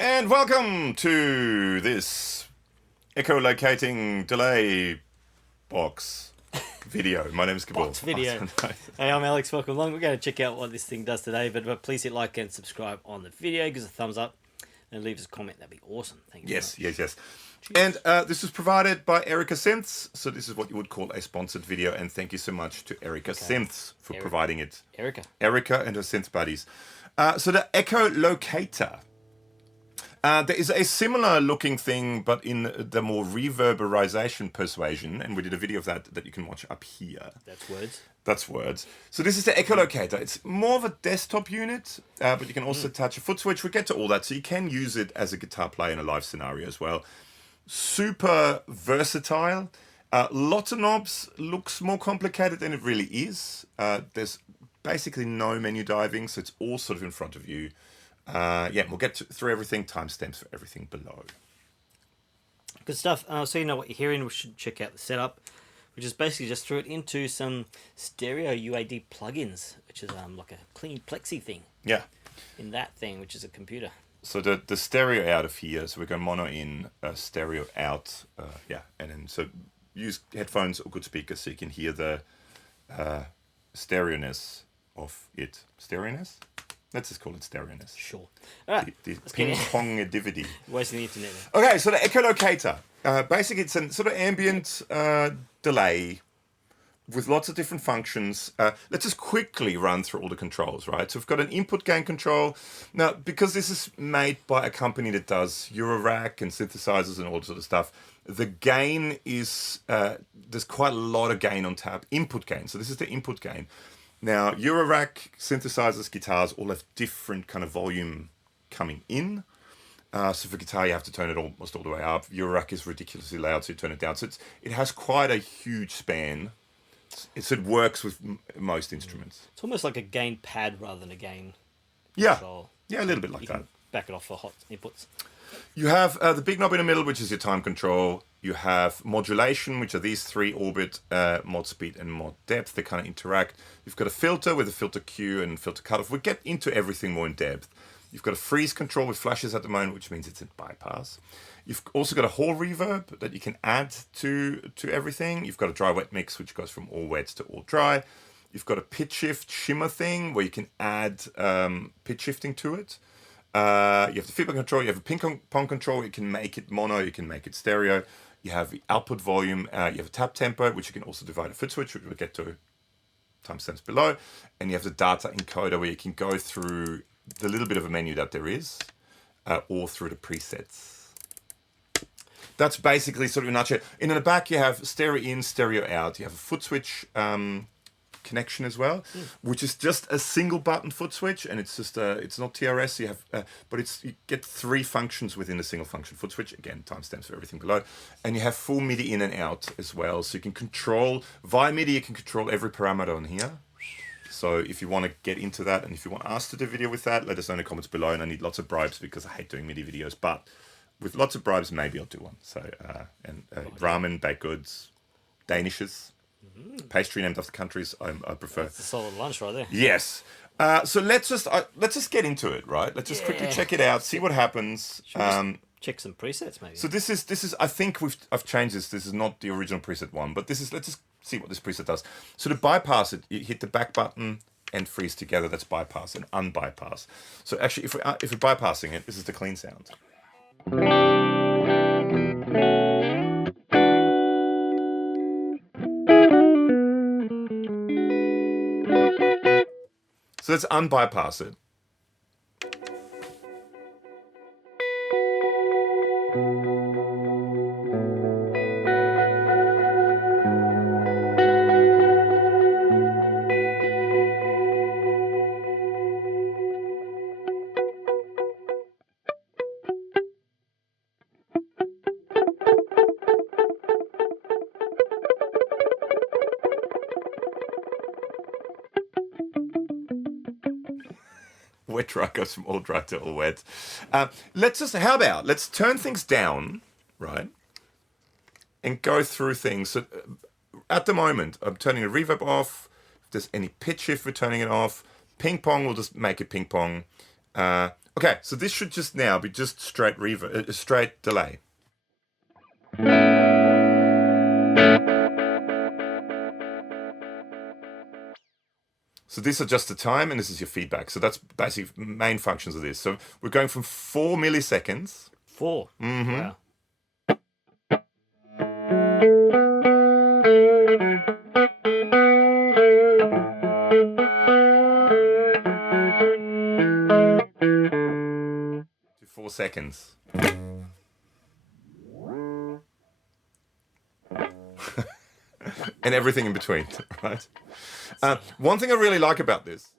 And welcome to this echolocating delay box video. My name is Gabor. Box video. Hey, I'm Alex. Welcome along. We're going to check out what this thing does today, but please hit like and subscribe on the video. Give us a thumbs up and leave us a comment. That'd be awesome. Thank you. Yes. And this was provided by Erica Synths. So this is what you would call a sponsored video. And thank you so much to Erica Synths for providing it. Erica and her synth buddies. So the Echolocator. There is a similar looking thing, but in the more reverberization persuasion, and we did a video of that you can watch up here. That's words. So this is the Echolocator. It's more of a desktop unit, but you can also touch a Footswitch. We'll get to all that, so you can use it as a guitar player in a live scenario as well. Super versatile. Lots of knobs. Looks more complicated than it really is. There's basically no menu diving, so it's all sort of in front of you. We'll get through everything, timestamps for everything below. Good stuff. So you know what you're hearing, we should check out the setup, which is basically just threw it into some stereo UAD plugins, which is like a clean plexi thing. Yeah. In that thing, which is a computer. So the stereo out of here, so we're going mono in, stereo out, and then so use headphones or good speakers so you can hear the stereo-ness of it. Stereo-ness? Let's just call it stereo-ness. Sure. All right. The ping-pong-adivity. Wasting the internet. Okay, so the Echolocator. Basically, it's a sort of ambient delay with lots of different functions. Let's just quickly run through all the controls, right? So we've got an input gain control. Now, because this is made by a company that does Eurorack and synthesizers and all sort of stuff, the gain is, there's quite a lot of gain on tap. Input gain. So this is the input gain. Now, Eurorack synthesizers, guitars all have different kind of volume coming in. So for guitar, you have to turn it almost all the way up. Eurorack is ridiculously loud, so you turn it down. So it has quite a huge span. It works with most instruments. It's almost like a gain pad rather than a gain control. Yeah, a little bit like that. Back it off for hot inputs. You have the big knob in the middle, which is your time control. You have modulation, which are these three: orbit, mod speed, and mod depth. They kind of interact. You've got a filter with a filter cue and filter cutoff. We'll get into everything more in depth. You've got a freeze control with flashes at the moment, which means it's in bypass. You've also got a hall reverb that you can add to everything. You've got a dry wet mix, which goes from all wet to all dry. You've got a pitch shift shimmer thing where you can add pitch shifting to it. You have the feedback control. You have a ping-pong control. You can make it mono. You can make it stereo. You have the output volume. You have a tap tempo, which you can also divide a Footswitch, which we'll get to timestamps below. And you have the data encoder, where you can go through the little bit of a menu that there is, or through the presets. That's basically sort of a nutshell. And in the back, you have stereo in, stereo out. You have a Footswitch connection as well, which is just a single button Footswitch, and it's just it's not TRS. You have, but you get three functions within a single function Footswitch. Again, timestamps for everything below, and you have full MIDI in and out as well, so you can control via MIDI. You can control every parameter on here. So if you want to get into that, and if you want us to do a video with that, let us know in the comments below. And I need lots of bribes because I hate doing MIDI videos, but with lots of bribes, maybe I'll do one. So ramen, baked goods, danishes. Pastry named after countries I prefer. That's a solid lunch right there. Yes. So let's just get into it, right? Let's just quickly check it out, see what happens. Check some presets maybe. So this is I think I've changed this. This is not the original preset one, but let's just see what this preset does. So to bypass it, you hit the back button and freeze together. That's bypass and unbypass. So actually, if we're bypassing it, this is the clean sound. So let's unbypass it. Wet dry goes from all dry to all wet. Let's turn things down, right? And go through things. So at the moment, I'm turning the reverb off. If there's any pitch shift, we're turning it off. Ping pong, we'll just make it ping pong. Okay, so this should just now be just straight reverb, straight delay. So these are just the time, and this is your feedback. So that's basically main functions of this. So we're going from 4 milliseconds. 4. Mm-hmm. Wow. To 4 seconds. And everything in between, right? One thing I really like about this,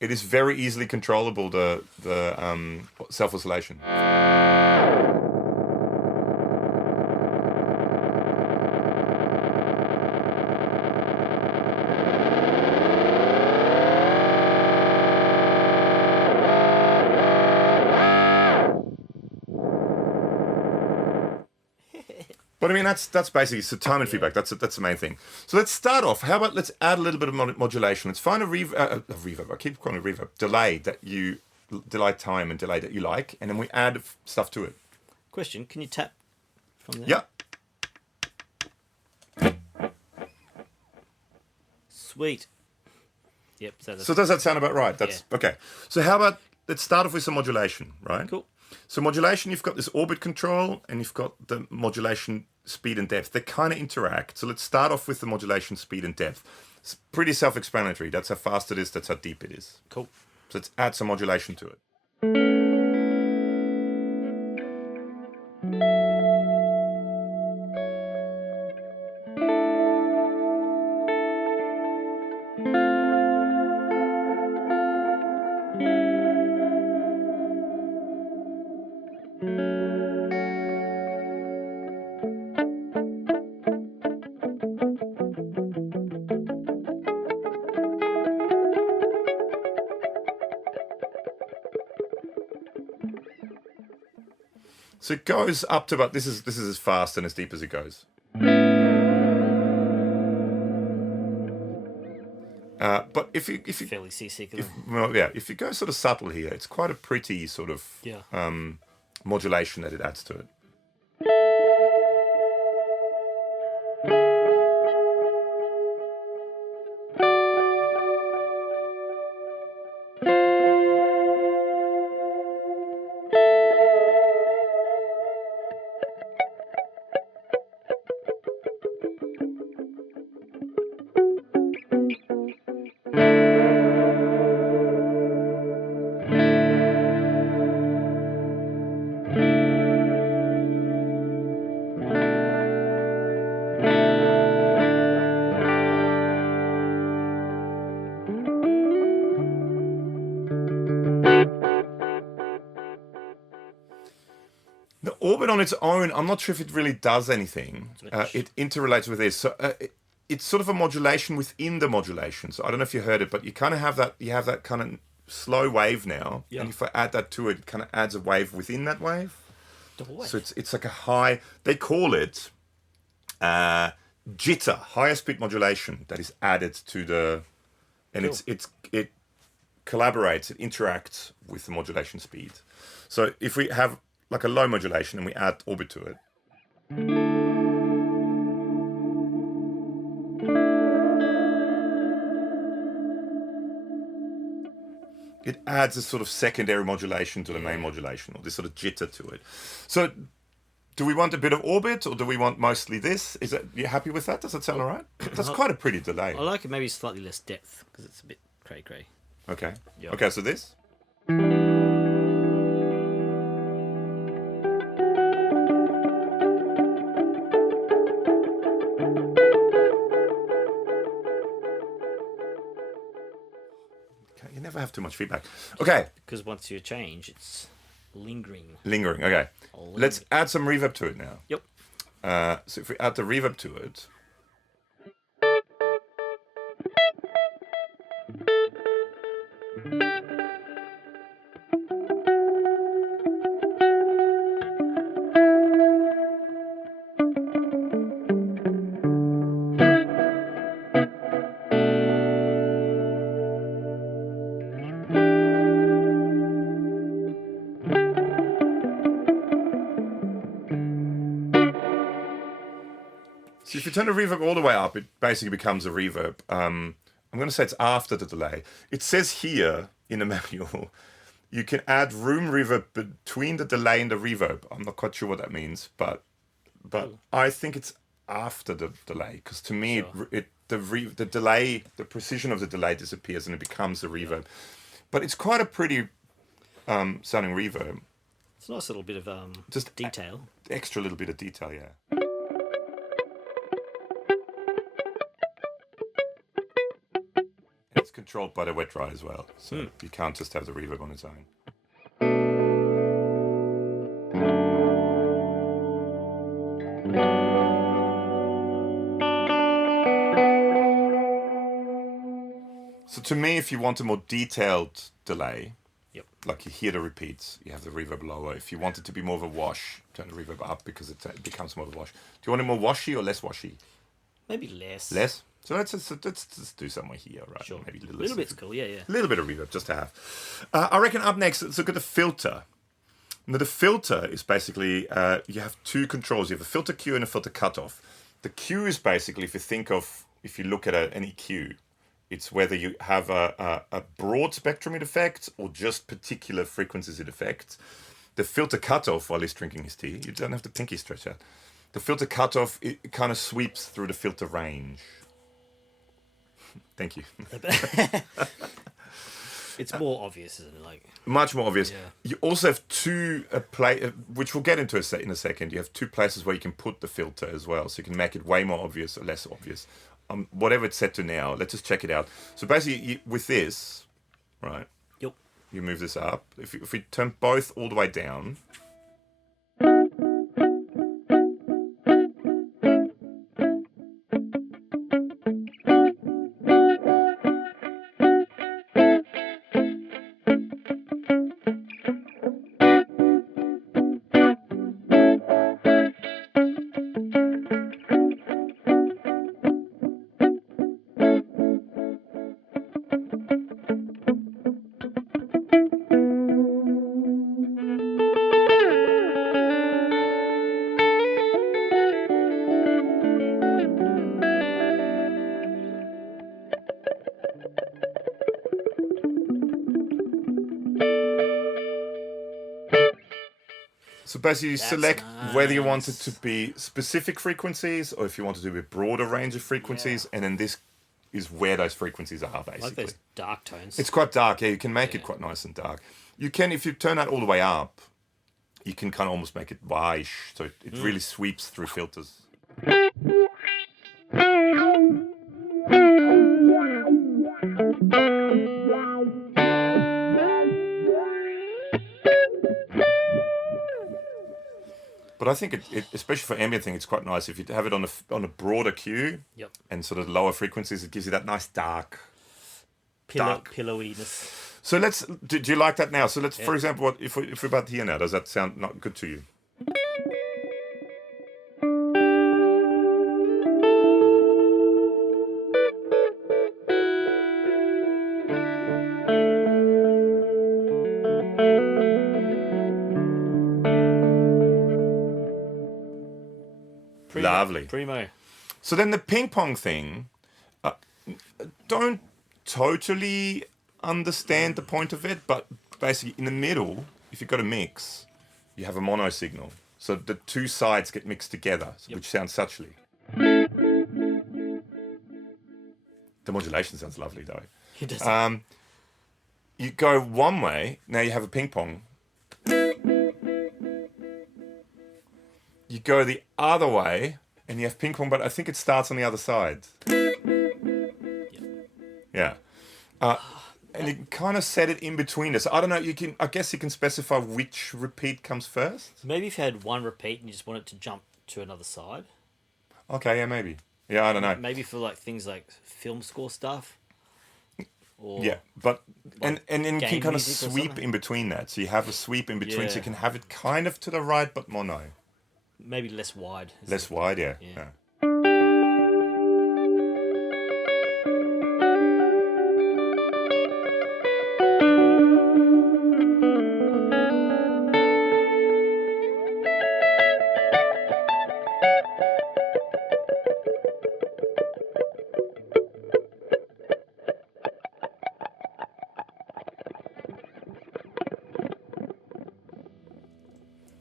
it is very easily controllable, the self-oscillation. But I mean, that's basically, so time and feedback, that's the main thing. So let's start off. How about let's add a little bit of modulation. Let's find a reverb, I keep calling it reverb, delay time and delay that you like, and then we add stuff to it. Question, can you tap from there? Yeah. Sweet. Yep. So does that sound about right? That's Yeah. okay. So how about, let's start off with some modulation, right? Cool. So modulation, you've got this orbit control, and you've got the modulation speed and depth. They kind of interact. So let's start off with the modulation speed and depth. It's pretty self-explanatory. That's how fast it is. That's how deep it is. Cool. So let's add some modulation to it. So it goes up to about, this is as fast and as deep as it goes. But if you fairly seasick. if you go sort of subtle here, it's quite a pretty sort of modulation that it adds to it. The orbit on its own, I'm not sure if it really does anything. It interrelates with this. So it's sort of a modulation within the modulation. So I don't know if you heard it, but you kind of have that. You have that kind of slow wave now, and if I add that to it, it kind of adds a wave within that wave. So it's like a high. They call it jitter, higher speed modulation that is added to the, and it collaborates, it interacts with the modulation speed. So if we have like a low modulation and we add orbit to it, it adds a sort of secondary modulation to the main modulation, or this sort of jitter to it. So do we want a bit of orbit, or do we want mostly this? Is that, you happy with that? Does that sound all right? That's quite a pretty delay. I like it maybe slightly less depth, because it's a bit cray-cray. Okay. Yep. Okay, so this? Okay, you never have too much feedback. Okay. Because once you change, it's lingering. Lingering, okay. Let's add some reverb to it now. Yep. So if we add the reverb to it, if you turn the reverb all the way up, it basically becomes a reverb. I'm going to say it's after the delay. It says here in the manual, you can add room reverb between the delay and the reverb. I'm not quite sure what that means, but I think it's after the delay, because to me, the delay, the precision of the delay disappears and it becomes a reverb. But it's quite a pretty sounding reverb. It's a nice little bit of just detail. Extra little bit of detail, yeah. It's controlled by the wet dry as well, so you can't just have the reverb on its own. So to me, if you want a more detailed delay, like you hear the repeats, you have the reverb lower. If you want it to be more of a wash, turn the reverb up because it becomes more of a wash. Do you want it more washy or less washy? Maybe less. Less? So let's just do somewhere here, right? Sure. Maybe a little bit's cool, yeah. A little bit of reverb, just to have. I reckon up next, let's look at the filter. Now, the filter is basically, you have two controls. You have a filter cue and a filter cutoff. The cue is basically, if you look at an EQ, it's whether you have a broad spectrum it affects or just particular frequencies it affects. The filter cutoff, while he's drinking his tea, you don't have the pinky stretch out. The filter cutoff, it kind of sweeps through the filter range. Thank you. It's more obvious, isn't it? Like much more obvious. Yeah. You also have two which we'll get into in a second. You have two places where you can put the filter as well, so you can make it way more obvious or less obvious. Whatever it's set to now, let's just check it out. So basically, with this, right? Yep. You move this up. If we turn both all the way down. So basically, you select whether you want it to be specific frequencies or if you want it to be a broader range of frequencies, and then this is where those frequencies are, basically. like those dark tones. It's quite dark, yeah. You can make it quite nice and dark. You can, if you turn that all the way up, you can kind of almost make it white, so it really sweeps through filters. But I think it especially for ambient thing, it's quite nice if you have it on a broader cue and sort of lower frequencies. It gives you that nice dark pillowiness. So do you like that now? So let's, for example, if we're about here now, does that sound not good to you? Lovely. Primo. So then the ping pong thing, don't totally understand the point of it, but basically in the middle, if you've got a mix, you have a mono signal. So the two sides get mixed together, which sounds suchly. The modulation sounds lovely though. It does. You go one way, now you have a ping pong. You go the other way, and you have ping pong, but I think it starts on the other side. Yeah. And you can kind of set it in between this. I don't know, I guess you can specify which repeat comes first. Maybe if you had one repeat and you just want it to jump to another side. Okay, yeah, maybe. Yeah, I don't know. Maybe for like things like film score stuff. Or yeah, but and then you can kind of music or sweep something. in between that. So you have a sweep in between, so you can have it kind of to the right, but mono. Maybe less wide. Less wide, yeah.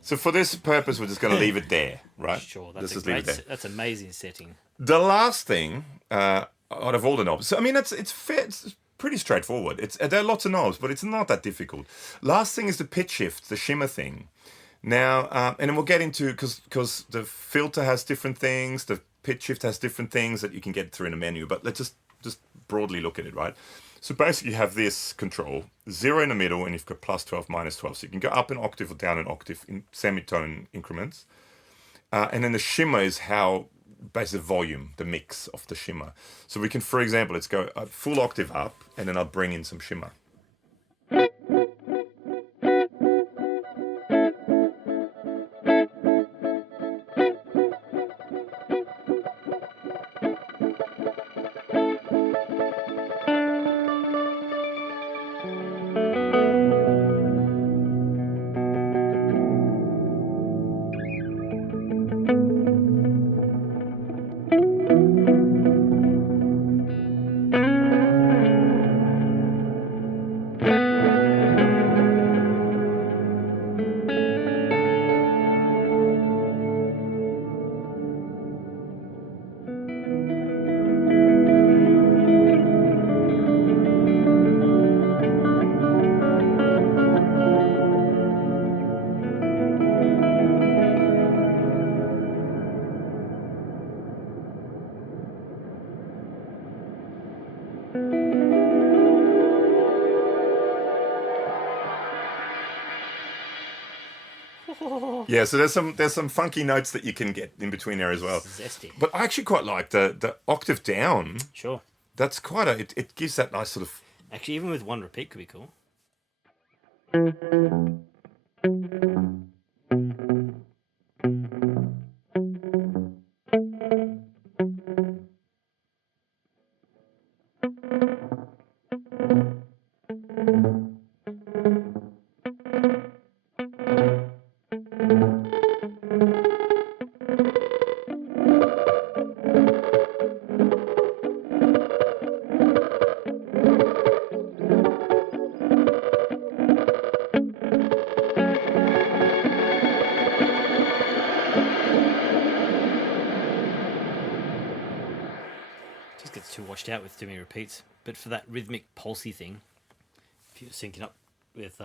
So for this purpose, we're just going to leave it there, right? Sure, Let's that's just a leave it great, there. that's amazing setting. The last thing out of all the knobs, so I mean, it's fair, it's pretty straightforward. There are lots of knobs, but it's not that difficult. Last thing is the pitch shift, the shimmer thing. Now, and then we'll get into, because the filter has different things, the pitch shift has different things that you can get through in a menu, but let's just broadly look at it, right? So basically you have this control, 0 in the middle, and you've got plus 12, minus 12. So you can go up an octave or down an octave in semitone increments. And then the shimmer is how, basically volume, the mix of the shimmer. So we can, for example, let's go a full octave up, and then I'll bring in some shimmer. Yeah, so there's some funky notes that you can get in between there as well. Zesty. But I actually quite like the octave down. Sure. That's quite it gives that nice sort of. Actually, even with one repeat could be cool. Just gets too washed out with too many repeats. But for that rhythmic pulsy thing, if you're syncing up with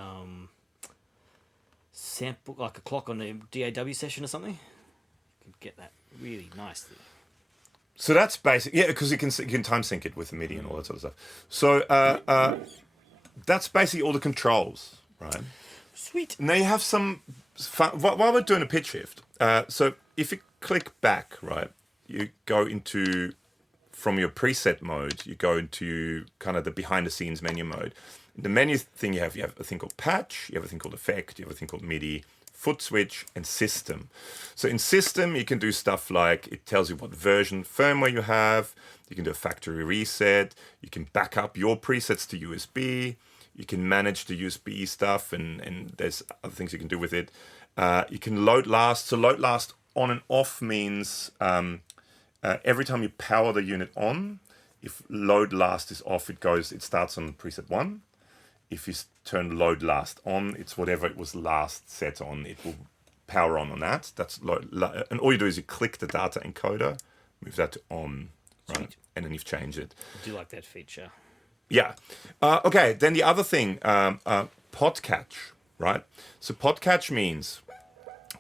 sample like a clock on a DAW session or something, you can get that really nicely. So that's basic, yeah, because you can time sync it with the MIDI and all that sort of stuff. So that's basically all the controls, right? Sweet. Now you have some fun, while we're doing a pitch shift. So if you click back, right, you go into, from your preset mode, you go into kind of the behind the scenes menu mode. In the menu thing, you have a thing called patch, you have a thing called effect, you have a thing called MIDI, Footswitch, and system. So in system, you can do stuff like it tells you what version firmware you have. You can do a factory reset. You can back up your presets to USB. You can manage the USB stuff, and there's other things you can do with it. You can load last. So load last on and off means every time you power the unit on, if load last is off, it starts on preset 1. If you turn load last on, it's whatever it was last set on, it will power on that. That's and all you do is you click the data encoder, move that to on, right? Sweet. And then you've changed it. I do like that feature. Yeah. Okay, then the other thing, pot catch, right? So pot catch means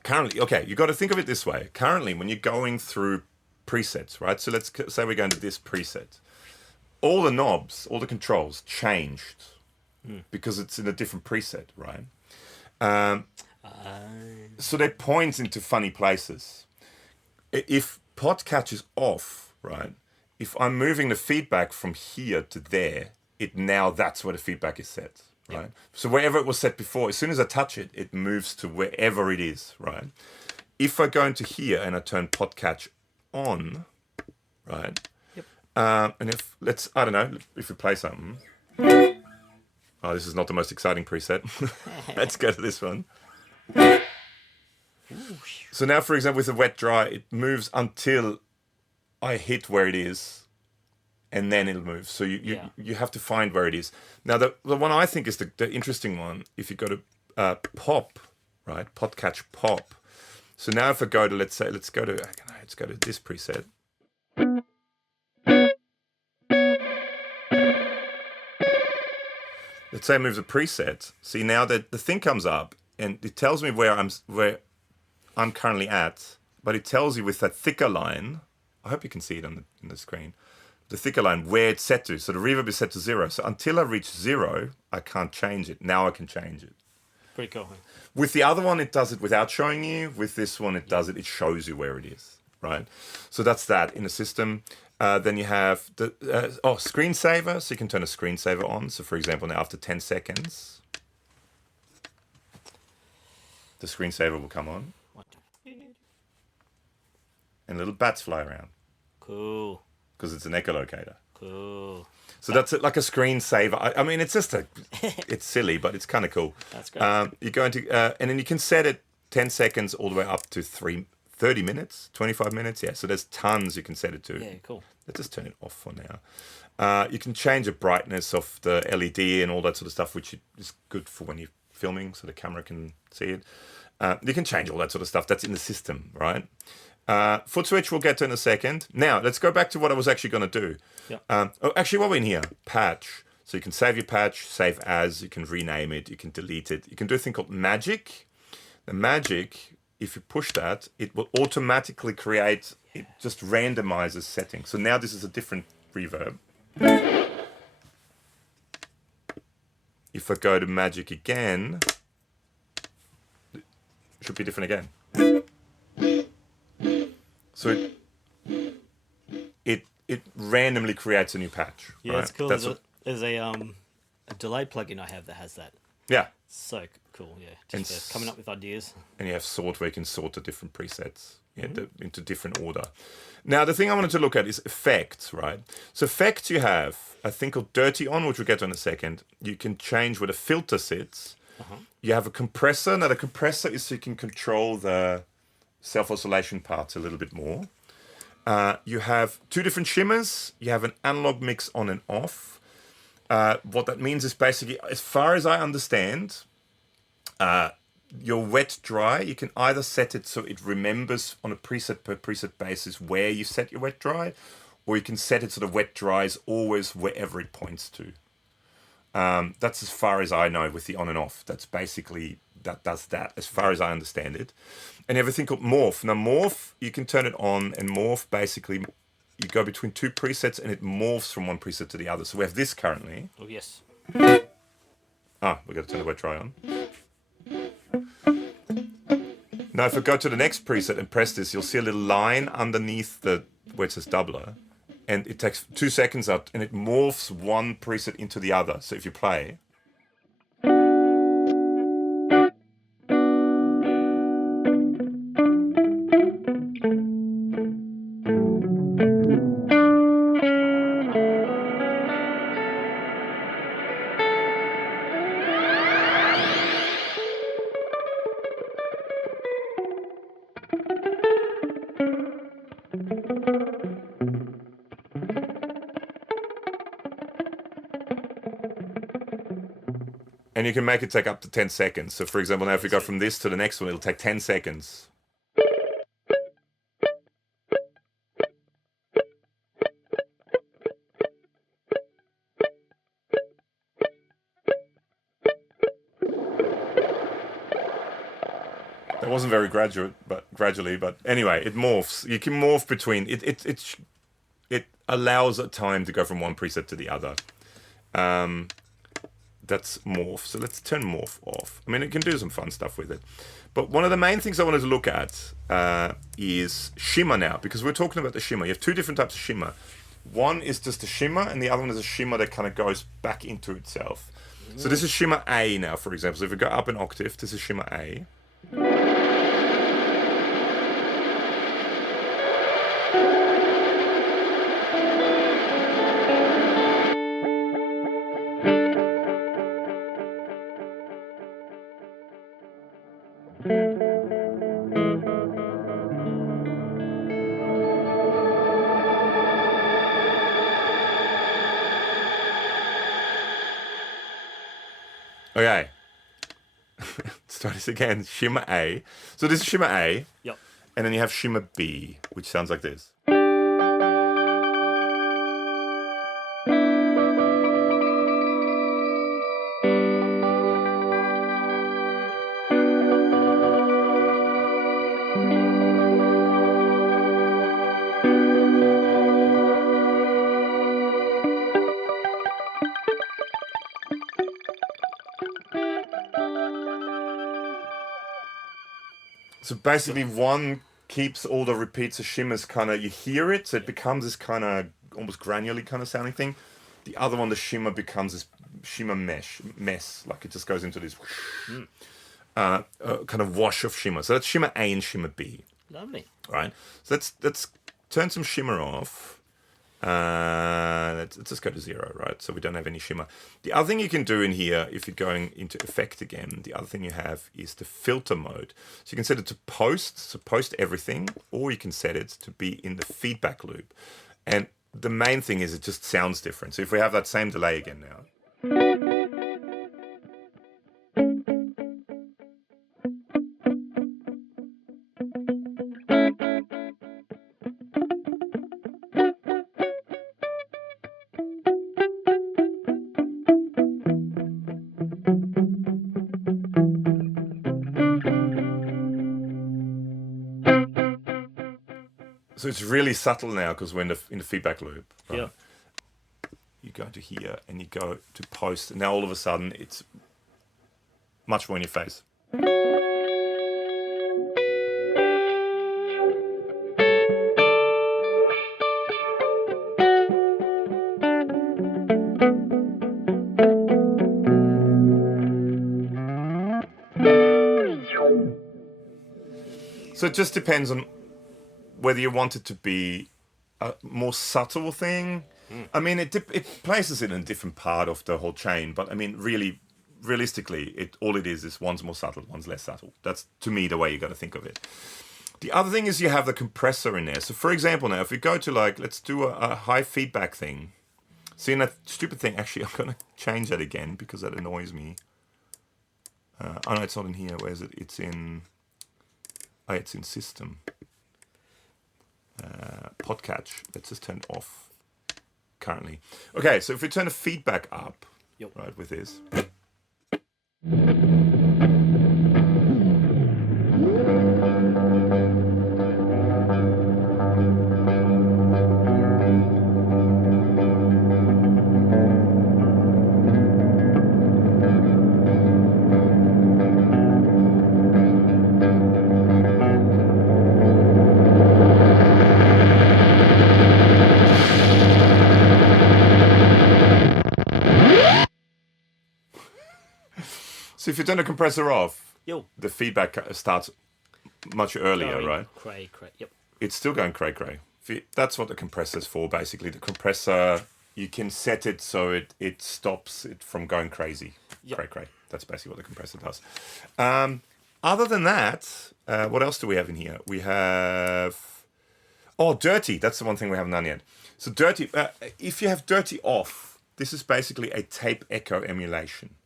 currently, okay, you got to think of it this way. Currently, when you're going through presets, right? So let's say we're going to this preset. All the knobs, all the controls changed because it's in a different preset, right? So they point into funny places. If pot catch is off, right? If I'm moving the feedback from here to there, that's where the feedback is set, right? Yep. So wherever it was set before, as soon as I touch it, it moves to wherever it is, right? If I go into here and I turn pot catch on, right? Yep. And I don't know, if we play something. Oh, this is not the most exciting preset. Let's go to this one. So now, for example, with the wet dry, it moves until I hit where it is, and then it'll move. So you have to find where it is. Now, the one I think is the interesting one, if you go to pop right? Pot catch pop. So now if I go to, let's go to this preset. Let's say I move the preset. See, now that the thing comes up and it tells me where I'm currently at, but it tells you with that thicker line. I hope you can see it on the screen. The thicker line where it's set to. So the reverb is set to 0. So until I reach 0, I can't change it. Now I can change it. Pretty cool. Huh? With the other one, it does it without showing you. With this one, it does it. It shows you where it is, right? So that's that in the system. Then you have the screensaver. So you can turn a screensaver on. So for example, now after 10 seconds, the screensaver will come on. And little bats fly around. Cool. Because it's an echolocator. Cool. So that's it, like a screensaver. I mean, it's just it's silly, but it's kind of cool. That's great. You go into, and then you can set it 10 seconds all the way up to 30 minutes, 25 minutes. Yeah, so there's tons you can set it to. Yeah, cool. Let's just turn it off for now. You can change the brightness of the LED and all that sort of stuff, which is good for when you're filming, so the camera can see it. You can change all that sort of stuff. That's in the system, right? Footswitch we'll get to in a second. Now, let's go back to what I was actually going to do. Yeah. Actually, while we're in here, patch. So you can save your patch, save as, you can rename it, you can delete it. You can do a thing called magic. The magic, if you push that, it will automatically create, it just randomizes settings. So now this is a different reverb. If I go to magic again, it should be different again. So it randomly creates a new patch. Yeah, right? it's cool. There's a delay plugin I have that has that. Yeah. So cool, yeah. Just coming up with ideas. And you have sort where you can sort the different presets into different order. Now, the thing I wanted to look at is effects, right? So effects you have a thing called dirty on, which we'll get to in a second. You can change where the filter sits. You have a compressor. Now, the compressor is so you can control the self-oscillation parts a little bit more. You have two different shimmers. You have an analog mix on and off. What that means is basically, as far as I understand, your wet dry, you can either set it so it remembers on a preset per preset basis where you set your wet dry, or you can set it so the wet dry is always wherever it points to. That's as far as I know with the on and off. That's basically, that does that, as far as I understand it. And everything called morph. Now morph, you can turn it on, and morph basically, you go between two presets and it morphs from one preset to the other. So we have this currently. Oh, yes. We've got to turn the wet dry on. Now if I go to the next preset and press this, you'll see a little line underneath where it says doubler. And it takes 2 seconds up and it morphs one preset into the other. So if you play. And you can make it take up to 10 seconds. So for example, now if we go from this to the next one, it'll take 10 seconds. That wasn't very gradually, but anyway, it morphs. You can morph between it allows a time to go from one preset to the other. That's morph. So let's turn morph off. I mean, it can do some fun stuff with it. But one of the main things I wanted to look at is shimmer now, because we're talking about the shimmer. You have two different types of shimmer. One is just a shimmer, and the other one is a shimmer that kind of goes back into itself. So this is shimmer A now, for example. So if we go up an octave, this is shimmer A. Okay. Let's try this again. Shimmer A. So this is shimmer A. Yep. And then you have shimmer B, which sounds like this. So basically one keeps all the repeats of shimmers kind of, you hear it, so it becomes this kind of almost granularly kind of sounding thing. The other one, the shimmer, becomes this shimmer mess, like it just goes into this kind of wash of shimmer. So that's shimmer A and shimmer B. Lovely. Right. So let's turn some shimmer off. Let's just go to 0, right? So we don't have any shimmer. The other thing you can do in here, if you're going into effect again, the other thing you have is the filter mode. So you can set it to post, so post everything, or you can set it to be in the feedback loop. And the main thing is it just sounds different. So if we have that same delay again now. So it's really subtle now because we're in the feedback loop. Right? Yeah. You go to here and you go to post, and now all of a sudden it's much more in your face. So it just depends on whether you want it to be a more subtle thing. I mean, it places it in a different part of the whole chain, but I mean, realistically, all it is one's more subtle, one's less subtle. That's, to me, the way you got to think of it. The other thing is you have the compressor in there. So, for example, now, if we go to, like, let's do a high feedback thing. See, in that stupid thing, actually, I'm going to change that again because that annoys me. Oh, no, it's not in here. Where is it? It's in system. Podcatch. Let's just turn it off currently. Okay, so if we turn the feedback up, right, with this. So if you turn the compressor off, the feedback starts much earlier, right? Cray. Yep. It's still going cray. That's what the compressor is for, basically. The compressor, you can set it so it stops it from going crazy. Yep. Cray. That's basically what the compressor does. Other than that, what else do we have in here? We have... Oh, dirty. That's the one thing we haven't done yet. So dirty, if you have dirty off, this is basically a tape echo emulation.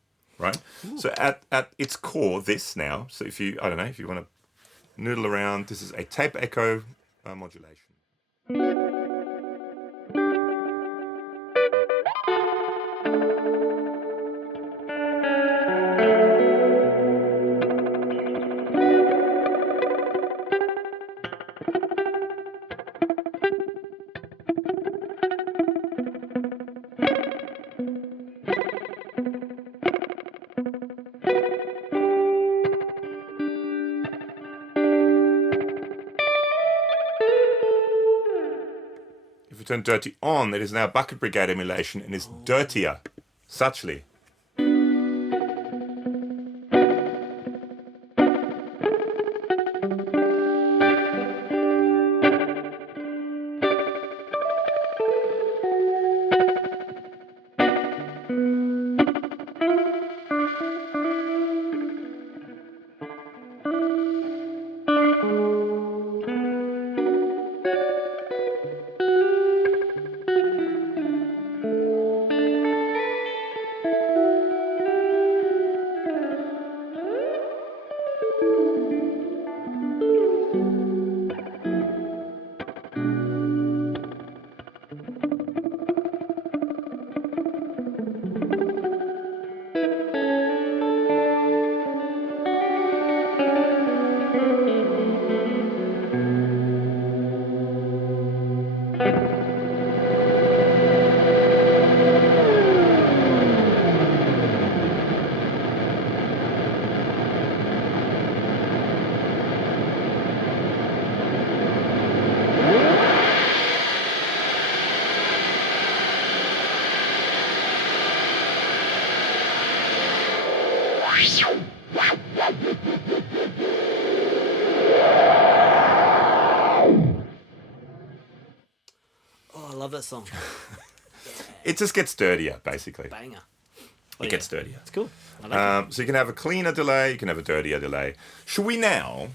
Right? Ooh. So at its core, this now, so if you, I don't know, if you want to noodle around, this is a tape echo modulation. Turn dirty on, it is now Bucket Brigade emulation and is dirtier. Suchly. Oh, I love that song. It just gets dirtier, basically. Banger. It gets dirtier. It's cool. I like it. So you can have a cleaner delay, you can have a dirtier delay. Should we now...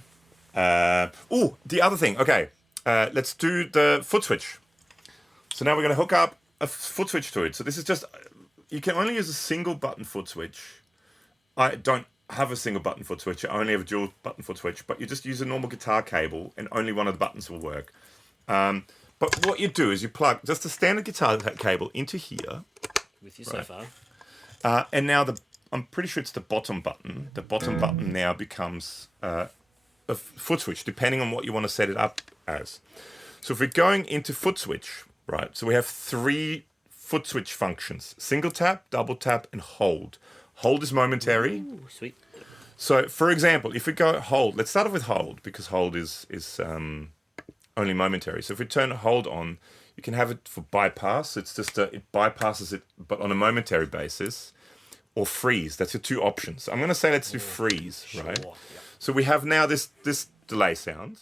the other thing. Okay, let's do the foot switch. So now we're going to hook up a foot switch to it. So this is just... You can only use a single button foot switch. I don't have a single button foot switch. I only have a dual button foot switch. But you just use a normal guitar cable and only one of the buttons will work. But what you do is you plug just a standard guitar cable into here. With you so far. And now I'm pretty sure it's the bottom button. The bottom button now becomes a foot switch, depending on what you want to set it up as. So if we're going into foot switch, right? So we have 3 foot switch functions: single tap, double tap, and hold. Hold is momentary. Ooh, sweet. So for example, if we go hold, let's start off with hold because hold is only momentary. So if we turn hold on, you can have it for bypass. It's just it bypasses it, but on a momentary basis, or freeze. That's your 2 options. I'm going to say let's do freeze, right? Yeah. So we have now this delay sound.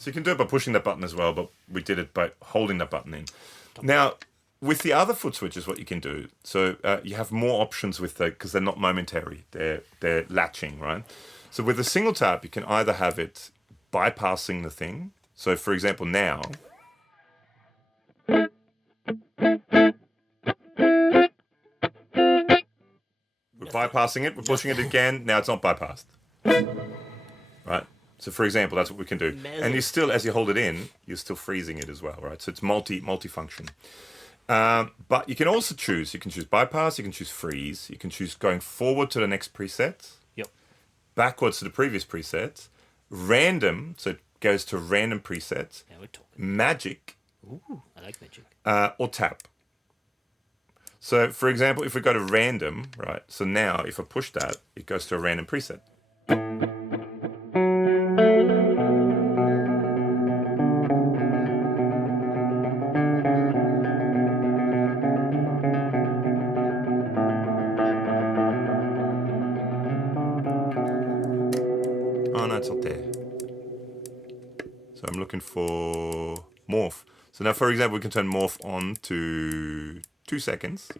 So you can do it by pushing that button as well, but we did it by holding that button in. Now, with the other foot switches, what you can do, so you have more options with because they're not momentary, they're latching, right? So with a single tap, you can either have it bypassing the thing. So for example, now, we're bypassing it, we're pushing it again, now it's not bypassed, right? So for example, that's what we can do. And you still, as you hold it in, you're still freezing it as well, right? So it's multi-function. But you can also choose. You can choose bypass, you can choose freeze, you can choose going forward to the next preset. Yep. Backwards to the previous preset. Random, so it goes to random preset. Now we're talking. Magic. Ooh, I like magic. Or tap. So for example, if we go to random, right? So now if I push that, it goes to a random preset. Oh no, it's not there. So I'm looking for morph. So now, for example, we can turn morph on to 2 seconds.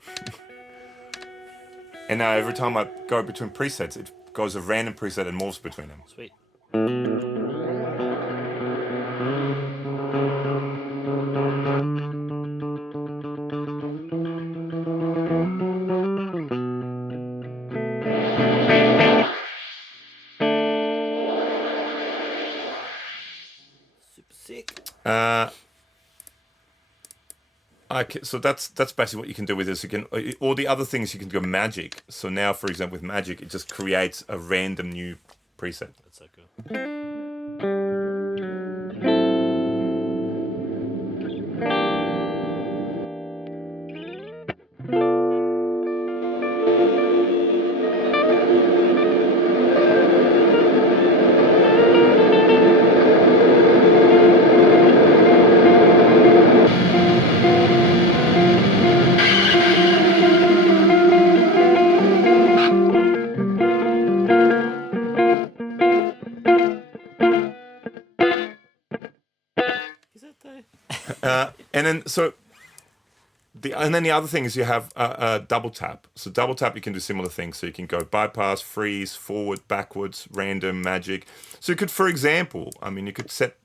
And now every time I go between presets, it goes a random preset and morphs between them. Sweet. Super sick. So that's basically what you can do with this. You can, all the other things you can go magic. So now, for example, with magic, it just creates a random new preset. That's so cool. Is it though? And then the other thing is you have a double tap. So double tap, you can do similar things. So you can go bypass, freeze, forward, backwards, random, magic. So you could, for example, you could set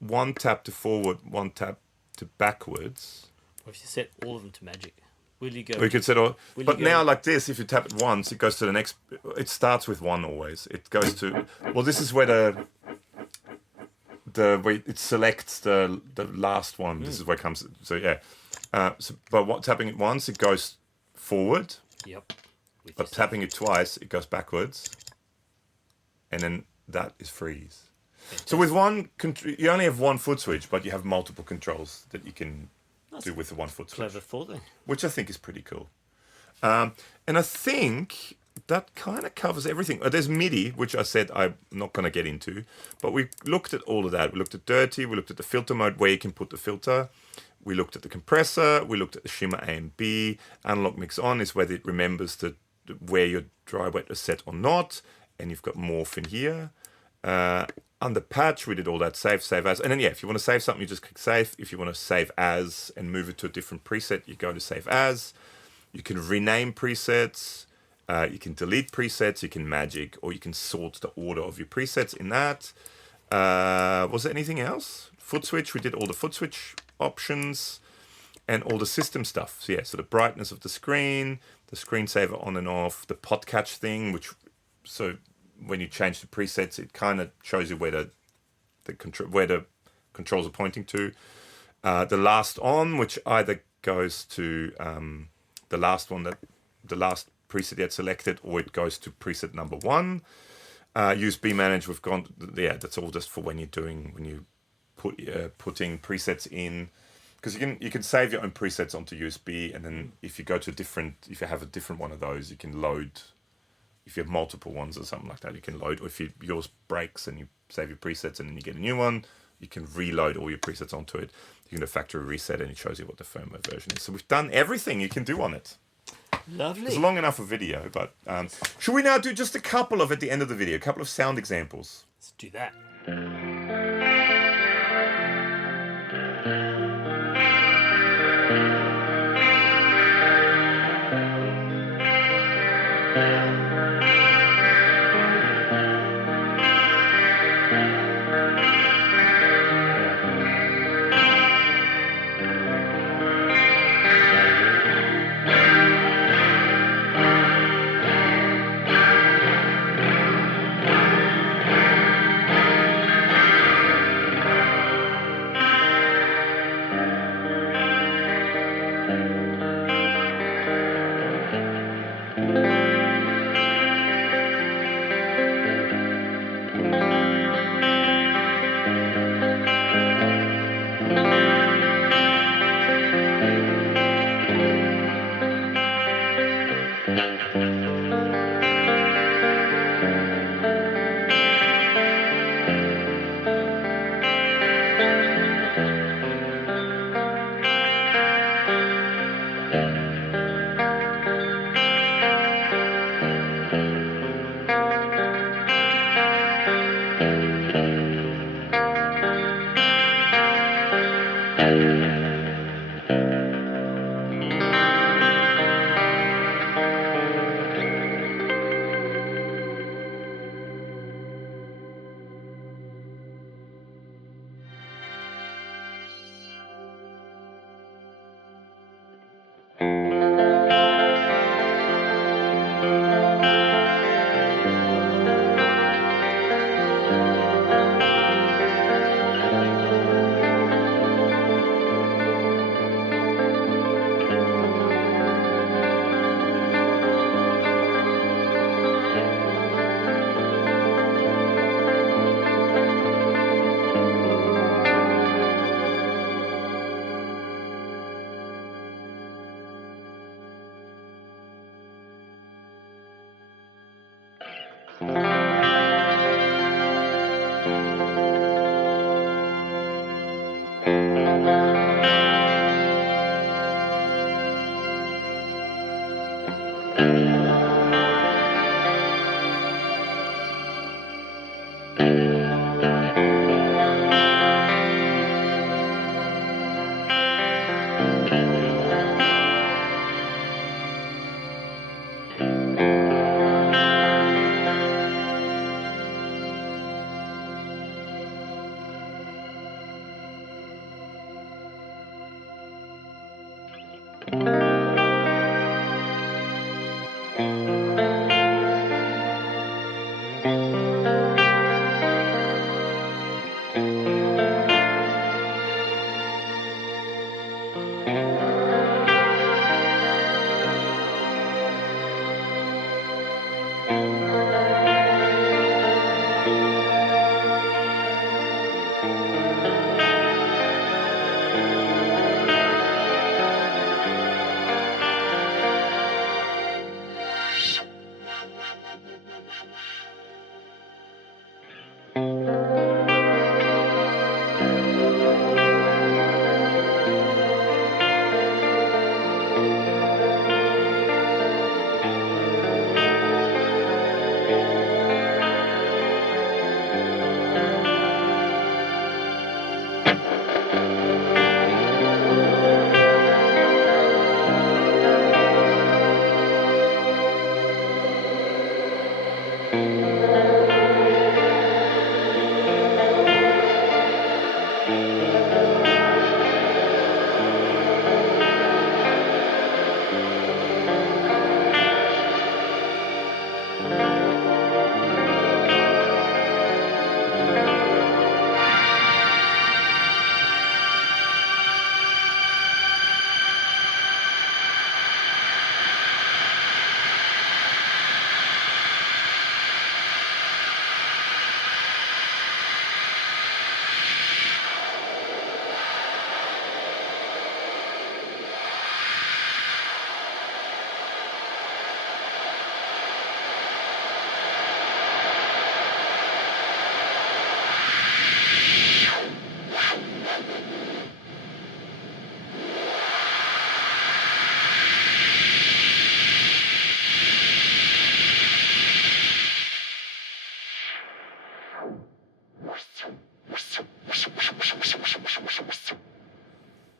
1 tap to forward, 1 tap to backwards. Or if you set all of them to magic, will you go? Or you could set all. Will But you go- now, like this, if you tap it once, it goes to the next. It starts with 1 always. It goes to. Well, this is where where it selects the last one. This is where it comes. So yeah. But tapping it once, it goes forward. Yep. With But your tapping it twice, it goes backwards. and then that is freeze. So with one, you only have one foot switch, but you have multiple controls that you can do with the one foot switch. Clever thought there. Which I think is pretty cool. And I think that kind of covers everything. There's MIDI, which I said I'm not going to get into, but we looked at all of that. We looked at dirty, we looked at the filter mode where you can put the filter. We looked at the compressor, we looked at the shimmer A and B. Analog mix on is whether it remembers where your dry wet is set or not, and you've got morph in here. Under patch, we did all that save as. And then, yeah, if you want to save something, you just click save. If you want to save as and move it to a different preset, you go to save as. You can rename presets. You can delete presets. You can magic, or you can sort the order of your presets in that. Was there anything else? Footswitch, we did all the Footswitch options and all the system stuff. So, yeah, so the brightness of the screensaver on and off, the pot catch thing, so when you change the presets, it kind of shows you where the controls are pointing to. The last on, which either goes to the last preset yet selected, or it goes to preset number 1. USB manage, we've gone. Yeah, that's all just for when you putting presets in, because you can save your own presets onto USB, and then if you have a different one of those, you can load. If you have multiple ones or something like that, you can load. Or if yours breaks and you save your presets and then you get a new one, you can reload all your presets onto it. You can do factory reset and it shows you what the firmware version is. So we've done everything you can do on it. Lovely. It's long enough a video, but should we now do just a couple at the end of the video? A couple of sound examples. Let's do that.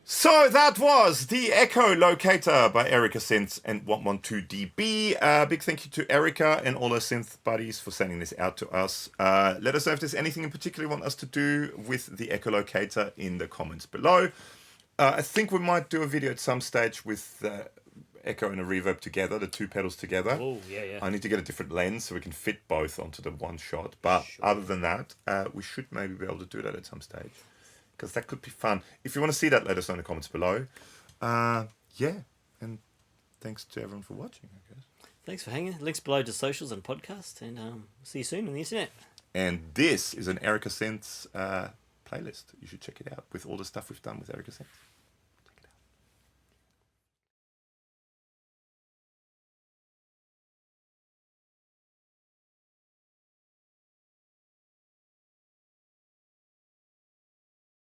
So that was the Echolocator by Erica Synths and 112dB. Big thank you to Erica and all her synth buddies for sending this out to us. Let us know if there's anything in particular you want us to do with the Echolocator in the comments below. I think we might do a video at some stage with the Echo and a reverb together, the two pedals together. Oh, yeah. I need to get a different lens so we can fit both onto the one shot. But other than that, we should maybe be able to do that at some stage, because that could be fun. If you want to see that, let us know in the comments below. Yeah, and thanks to everyone for watching, I guess. Thanks for hanging. Links below to socials and podcast, and see you soon on the internet. And this is an Erica Synths playlist. You should check it out with all the stuff we've done with Erica Synths.